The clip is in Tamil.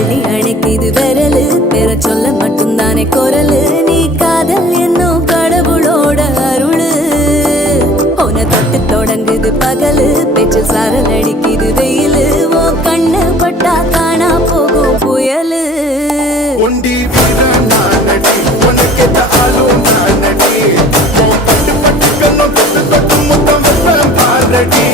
அள்ளி அணைக்குது விரலு பெற சொல்ல மட்டும்தானே குரலு நீ காதல் என்னும் கடவுளோட அருளு உன தொட்டு தொடங்குது பகலு பேச்சு சாரல் அடிக்குது வெயிலு ஓ கண்ணு பட்டா காணா போகும் புயலு ஒண்டி வீரன் நானடி உனக்கு ஆளும் நானடி பட்டு பட்டு கண்ணும் தொட்டு தொட்டு முத்தம் பாரடி